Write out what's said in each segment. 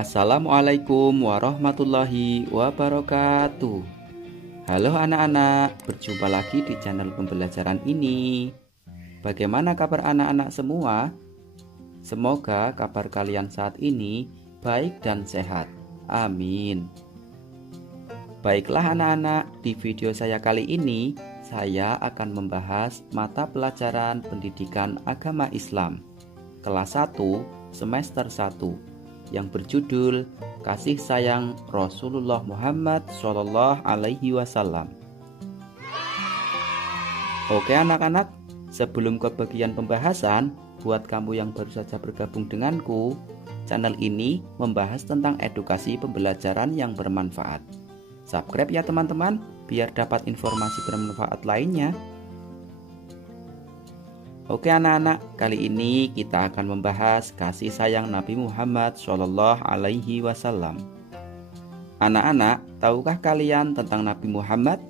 Assalamualaikum warahmatullahi wabarakatuh. Halo anak-anak, berjumpa lagi di channel pembelajaran ini. Bagaimana kabar anak-anak semua? Semoga kabar kalian saat ini baik dan sehat. Amin. Baiklah anak-anak, di video saya kali ini saya akan membahas mata pelajaran pendidikan agama Islam kelas 1 semester 1 yang berjudul Kasih Sayang Rasulullah Muhammad Shallallahu Alaihi Wasallam. Oke anak-anak, sebelum ke bagian pembahasan, buat kamu yang baru saja bergabung denganku, channel ini membahas tentang edukasi pembelajaran yang bermanfaat. Subscribe ya teman-teman, biar dapat informasi bermanfaat lainnya. Oke anak-anak, kali ini kita akan membahas kasih sayang Nabi Muhammad Shallallahu Alaihi Wasallam. Anak-anak, tahukah kalian tentang Nabi Muhammad?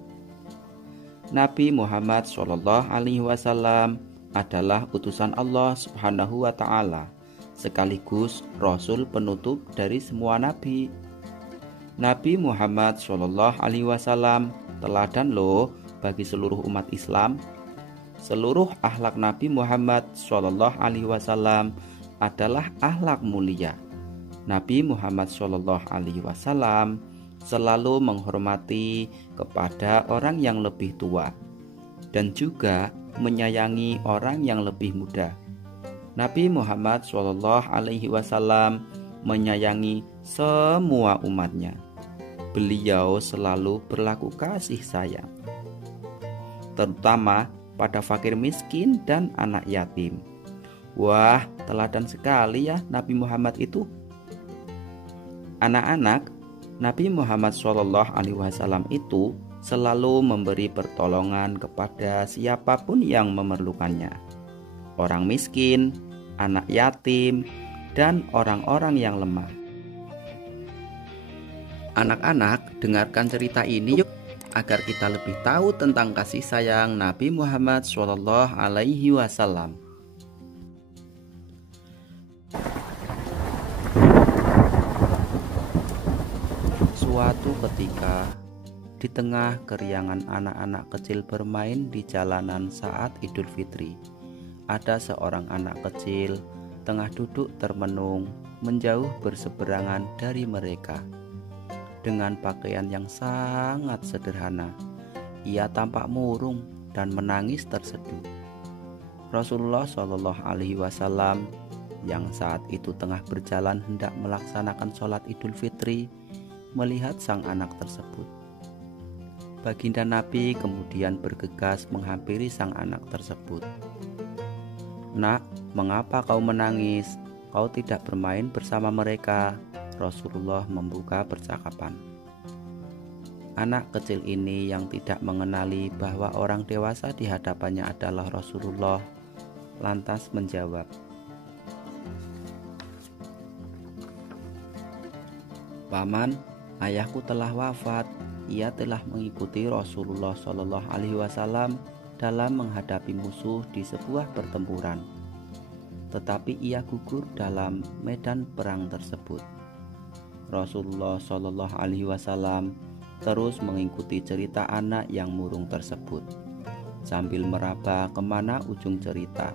Nabi Muhammad Shallallahu Alaihi Wasallam adalah utusan Allah Subhanahu Wa Taala, sekaligus Rasul penutup dari semua nabi. Nabi Muhammad Shallallahu Alaihi Wasallam teladan loh bagi seluruh umat Islam. Seluruh akhlak Nabi Muhammad Shallallahu Alaihi Wasallam adalah akhlak mulia. Nabi Muhammad Shallallahu Alaihi Wasallam selalu menghormati kepada orang yang lebih tua dan juga menyayangi orang yang lebih muda. Nabi Muhammad Shallallahu Alaihi Wasallam menyayangi semua umatnya. Beliau selalu berlaku kasih sayang, terutama pada fakir miskin dan anak yatim. Wah, teladan sekali ya Nabi Muhammad itu. Anak-anak, Nabi Muhammad Shallallahu Alaihi Wasallam itu selalu memberi pertolongan kepada siapapun yang memerlukannya. Orang miskin, anak yatim, dan orang-orang yang lemah. Anak-anak, dengarkan cerita ini yuk, agar kita lebih tahu tentang kasih sayang Nabi Muhammad Shallallahu Alaihi Wasallam. Suatu ketika, di tengah keriangan anak-anak kecil bermain di jalanan saat Idul Fitri, ada seorang anak kecil tengah duduk termenung menjauh berseberangan dari mereka. Dengan pakaian yang sangat sederhana, ia tampak murung dan menangis terseduh. Rasulullah Shallallahu Alaihi Wasallam yang saat itu tengah berjalan hendak melaksanakan sholat Idul Fitri melihat sang anak tersebut. Baginda Nabi kemudian bergegas menghampiri sang anak tersebut. "Nak, mengapa kau menangis? Kau tidak bermain bersama mereka?" Rasulullah membuka percakapan. Anak kecil ini yang tidak mengenali bahwa orang dewasa di hadapannya adalah Rasulullah, lantas menjawab, "Paman, ayahku telah wafat. Ia telah mengikuti Rasulullah Shallallahu Alaihi Wasallam dalam menghadapi musuh di sebuah pertempuran. Tetapi ia gugur dalam medan perang tersebut." Rasulullah Shallallahu Alaihi Wasallam terus mengikuti cerita anak yang murung tersebut. Sambil meraba kemana ujung cerita,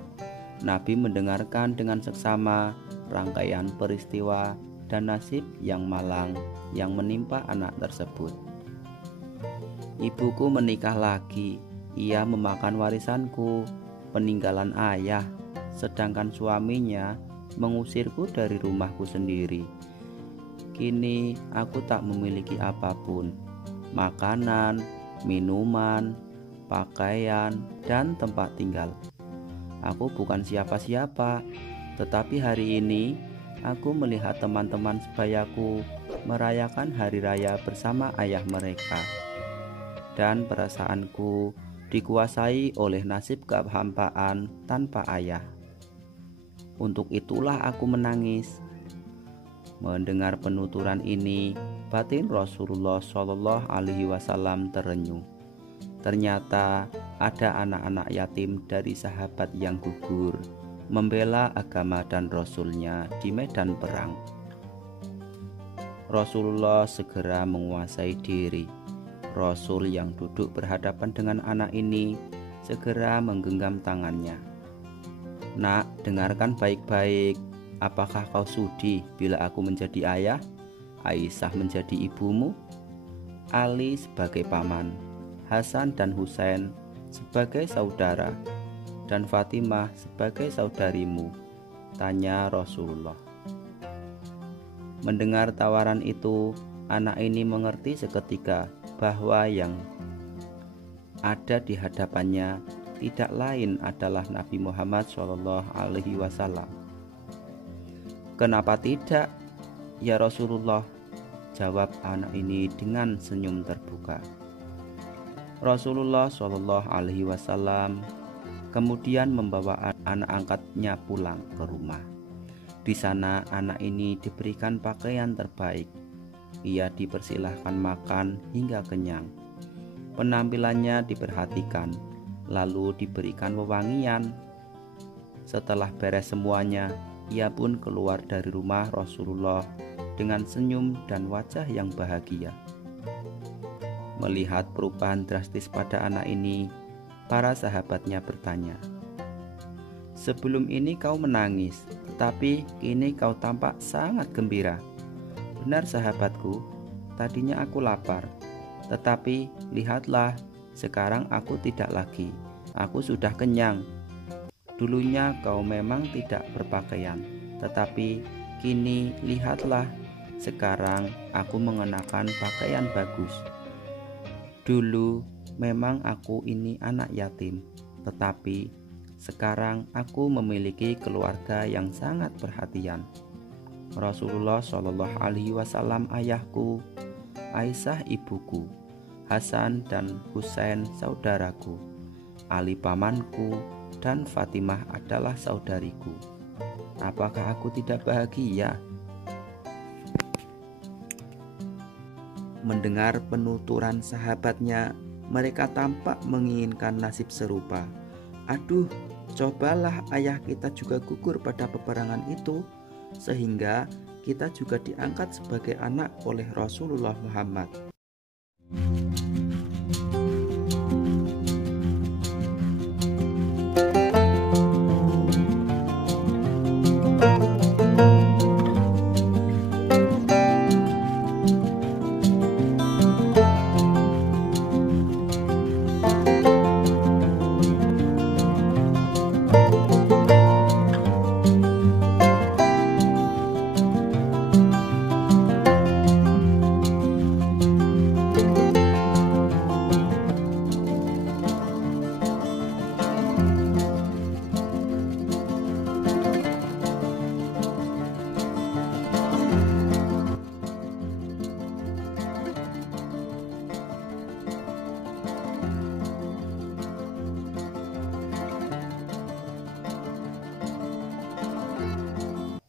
Nabi mendengarkan dengan seksama rangkaian peristiwa dan nasib yang malang yang menimpa anak tersebut. "Ibuku menikah lagi, ia memakan warisanku, peninggalan ayah, sedangkan suaminya mengusirku dari rumahku sendiri. Kini aku tak memiliki apapun, makanan, minuman, pakaian, dan tempat tinggal. Aku bukan siapa-siapa, tetapi hari ini aku melihat teman-teman sebayaku merayakan hari raya bersama ayah mereka. Dan perasaanku dikuasai oleh nasib kehampaan tanpa ayah. Untuk itulah aku menangis." Mendengar penuturan ini, batin Rasulullah Shallallahu Alaihi Wasallam terenyuh. Ternyata ada anak-anak yatim dari sahabat yang gugur membela agama dan Rasulnya di medan perang. Rasulullah segera menguasai diri. Rasul yang duduk berhadapan dengan anak ini segera menggenggam tangannya. "Nak, dengarkan baik-baik. Apakah kau sudi bila aku menjadi ayah, Aisyah menjadi ibumu, Ali sebagai paman, Hasan dan Husain sebagai saudara, dan Fatimah sebagai saudarimu?" tanya Rasulullah. Mendengar tawaran itu, anak ini mengerti seketika bahwa yang ada di hadapannya tidak lain adalah Nabi Muhammad SAW. "Kenapa tidak, ya Rasulullah?" jawab anak ini dengan senyum terbuka. Rasulullah SAW kemudian membawa anak angkatnya pulang ke rumah. Di sana anak ini diberikan pakaian terbaik. Ia dipersilahkan makan hingga kenyang. Penampilannya diperhatikan, lalu diberikan wewangian. Setelah beres semuanya, ia pun keluar dari rumah Rasulullah dengan senyum dan wajah yang bahagia. Melihat perubahan drastis pada anak ini, para sahabatnya bertanya, "Sebelum ini kau menangis, tetapi kini kau tampak sangat gembira." "Benar sahabatku, tadinya aku lapar, tetapi lihatlah, sekarang aku tidak lagi. Aku sudah kenyang. Dulunya kau memang tidak berpakaian, tetapi kini lihatlah, sekarang aku mengenakan pakaian bagus. Dulu memang aku ini anak yatim, tetapi sekarang aku memiliki keluarga yang sangat perhatian. Rasulullah SAW ayahku, Aisyah ibuku, Hasan dan Husain saudaraku, Ali pamanku, dan Fatimah adalah saudariku. Apakah aku tidak bahagia?" Mendengar penuturan sahabatnya, mereka tampak menginginkan nasib serupa. "Aduh, cobalah ayah kita juga gugur pada peperangan itu, sehingga kita juga diangkat sebagai anak oleh Rasulullah Muhammad."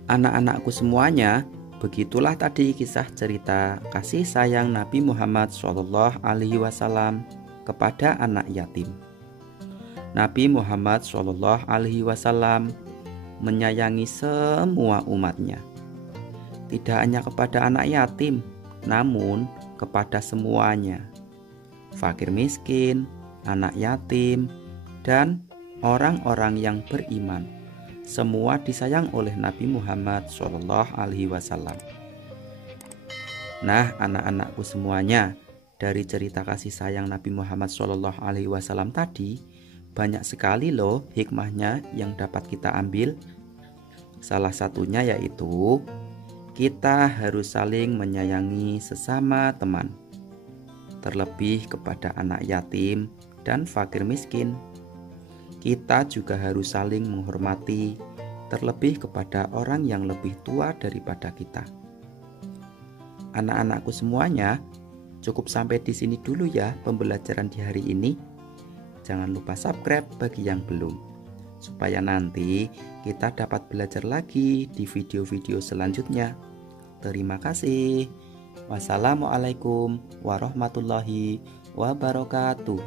Anak-anakku semuanya, begitulah tadi kisah cerita kasih sayang Nabi Muhammad SAW kepada anak yatim. Nabi Muhammad SAW menyayangi semua umatnya, tidak hanya kepada anak yatim, namun kepada semuanya, fakir miskin, anak yatim, dan orang-orang yang beriman. Semua disayang oleh Nabi Muhammad SAW. Nah, anak-anakku semuanya, dari cerita kasih sayang Nabi Muhammad SAW tadi, banyak sekali loh hikmahnya yang dapat kita ambil. Salah satunya yaitu kita harus saling menyayangi sesama teman, terlebih kepada anak yatim dan fakir miskin. Kita juga harus saling menghormati, terlebih kepada orang yang lebih tua daripada kita. Anak-anakku semuanya, cukup sampai di sini dulu ya pembelajaran di hari ini. Jangan lupa subscribe bagi yang belum, supaya nanti kita dapat belajar lagi di video-video selanjutnya. Terima kasih. Wassalamualaikum warahmatullahi wabarakatuh.